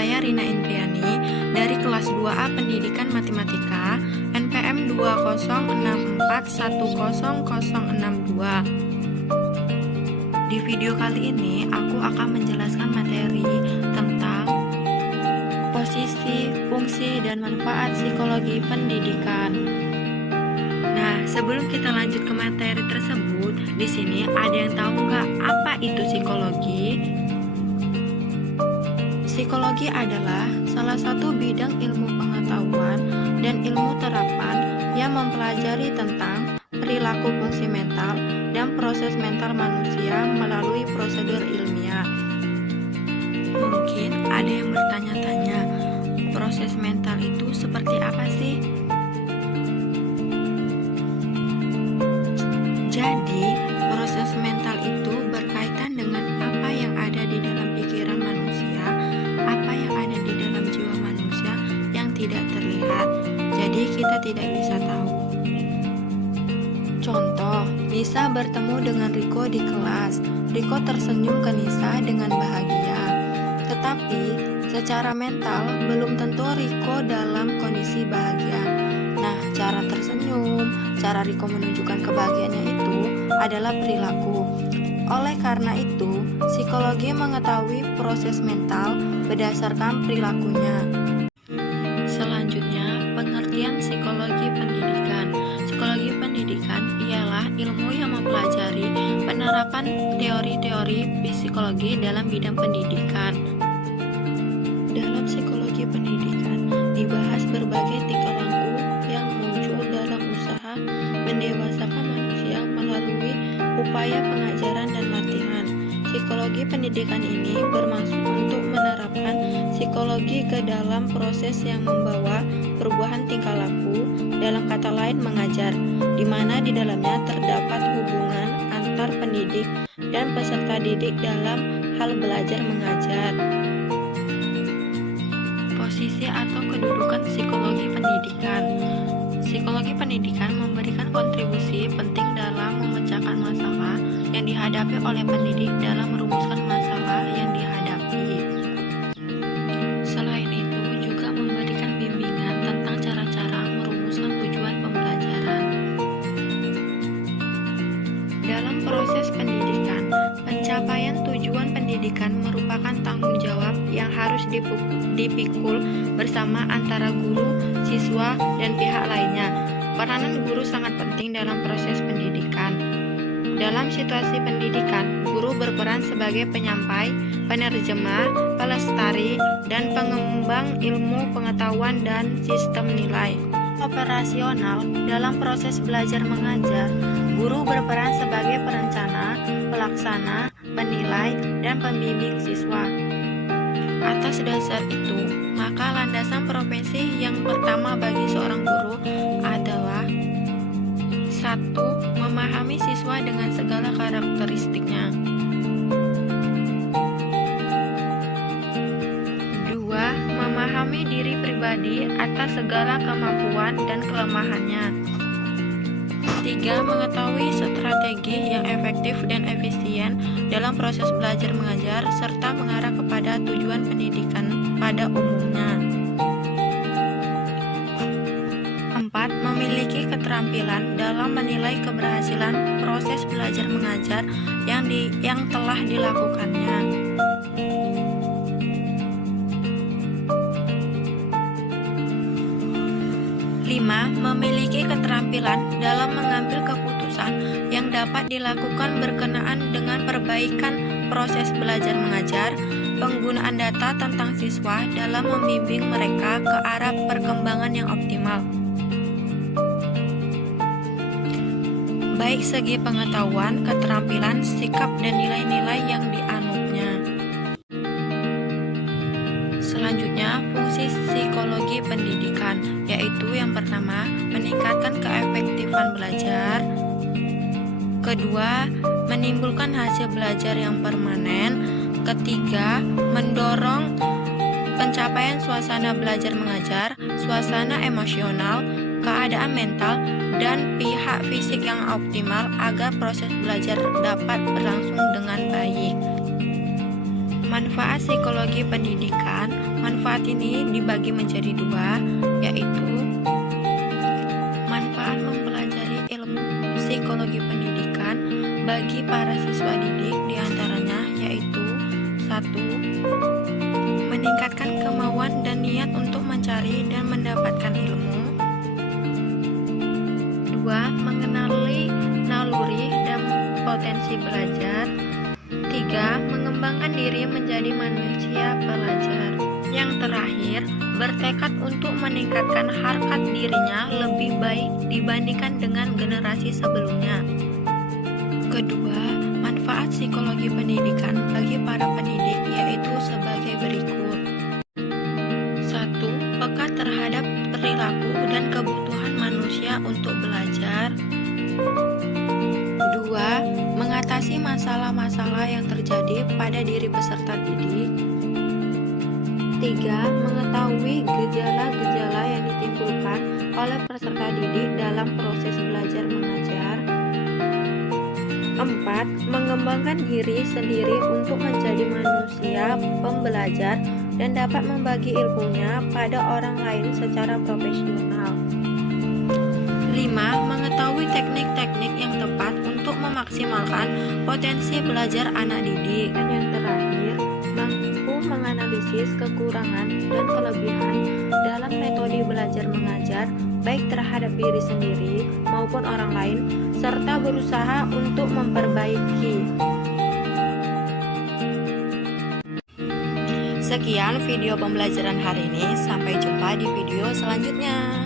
saya Rina Indriani dari kelas 2A Pendidikan Matematika NPM 2064100062. Di video kali ini aku akan menjelaskan materi tentang posisi, fungsi, dan manfaat psikologi pendidikan. Nah, sebelum kita lanjut ke materi tersebut, di sini ada yang tahu nggak apa itu psikologi? Psikologi adalah salah satu bidang ilmu pengetahuan dan ilmu terapan yang mempelajari tentang perilaku fungsi mental dan proses mental manusia melalui prosedur ilmiah. Mungkin ada yang bertanya-tanya, proses mental itu seperti apa sih? Jadi, proses mental itu berkaitan dengan apa yang ada di dalam pikiran manusia, apa yang ada di dalam jiwa manusia yang tidak terlihat. Jadi, kita tidak bisa tahu. Contoh, Nisa bertemu dengan Riko di kelas. Riko tersenyum ke Nisa dengan bahagia. Tetapi, secara mental belum tentu Riko dalam kondisi bahagia. Nah, cara tersenyum, cara Riko menunjukkan kebahagiaannya itu adalah perilaku. Oleh karena itu, psikologi mengetahui proses mental berdasarkan perilakunya. Selanjutnya, pengertian psikologi pendidikan. Psikologi pendidikan ialah ilmu yang mempelajari penerapan teori-teori psikologi dalam bidang pendidikan. Dalam psikologi pendidikan dibahas berbagai tingkah laku yang muncul dalam usaha mendewasakan manusia melalui upaya pengajaran dan latihan. Psikologi pendidikan ini bermaksud untuk menerapkan psikologi ke dalam proses yang membawa perubahan tingkah laku, dalam kata lain mengajar, di mana di dalamnya terdapat hubungan antar pendidik dan peserta didik dalam hal belajar mengajar. Posisi atau kedudukan psikologi pendidikan. Psikologi pendidikan memberikan kontribusi penting dalam memecahkan masalah yang dihadapi oleh pendidik dalam merumuskan masalah yang dihadapi. Selain itu, juga memberikan bimbingan tentang cara-cara merumuskan tujuan pembelajaran. Dalam proses pendidikan, pencapaian tujuan pendidikan merupakan tanggung jawab yang harus dipikul bersama antara guru, siswa, dan pihak lainnya. Peranan guru sangat penting dalam proses pendidikan. Dalam situasi pendidikan, guru berperan sebagai penyampai, penerjemah, pelestari, dan pengembang ilmu pengetahuan dan sistem nilai. Operasional, dalam proses belajar mengajar, guru berperan sebagai perencana, pelaksana, penilai, dan pembimbing siswa. Atas dasar itu, maka landasan profesi yang pertama bagi seorang guru adalah 1. Memahami siswa dengan segala karakteristiknya. 2. Memahami diri pribadi atas segala kemampuan dan kelemahannya. 3. Mengetahui strategi yang efektif dan efisien dalam proses belajar mengajar serta mengarah kepada tujuan pendidikan pada umumnya. 4. Memiliki keterampilan dalam menilai keberhasilan proses belajar mengajar yang telah dilakukannya. 5. Memiliki keterampilan dalam mengambil keputusan yang dapat dilakukan berkenaan dengan perbaikan proses belajar mengajar, penggunaan data tentang siswa dalam membimbing mereka ke arah perkembangan yang optimal. Baik segi pengetahuan, keterampilan, sikap, dan nilai-nilai yang dianutnya. Selanjutnya, fungsi psikologi pendidikan, yaitu yang pertama, meningkatkan keefektifan belajar. Kedua, menimbulkan hasil belajar yang permanen. Ketiga, mendorong pencapaian suasana belajar mengajar, suasana emosional, keadaan mental, dan pihak fisik yang optimal agar proses belajar dapat berlangsung dengan baik. Manfaat psikologi pendidikan. Manfaat ini dibagi menjadi dua, yaitu manfaat mempelajari ilmu psikologi pendidikan bagi para siswa didik, diantaranya yaitu 1. Meningkatkan kemauan dan niat untuk mencari dan mendapatkan ilmu. 2. Mengenali naluri dan potensi belajar. 3. Mengembangkan diri menjadi manusia pelajar. Yang terakhir, bertekad untuk meningkatkan harkat dirinya lebih baik dibandingkan dengan generasi sebelumnya. Kedua, manfaat psikologi pendidikan bagi para pendidik yaitu sebagai berikut. 1. Peka terhadap perilaku dan kebutuhan manusia untuk belajar. 2. Mengatasi masalah-masalah yang terjadi pada diri peserta didik. 3. Mengetahui gejala-gejala yang ditimbulkan oleh peserta didik dalam proses belajar mengajar. 4. Mengembangkan diri sendiri untuk menjadi manusia pembelajar dan dapat membagi ilmunya pada orang lain secara profesional. 5. Mengetahui teknik-teknik yang tepat untuk memaksimalkan potensi belajar anak didik. Dan yang terakhir, mampu menganalisis kekurangan dan kelebihan dalam metode belajar mengajar baik terhadap diri sendiri maupun orang lain, serta berusaha untuk memperbaiki. Sekian video pembelajaran hari ini, sampai jumpa di video selanjutnya.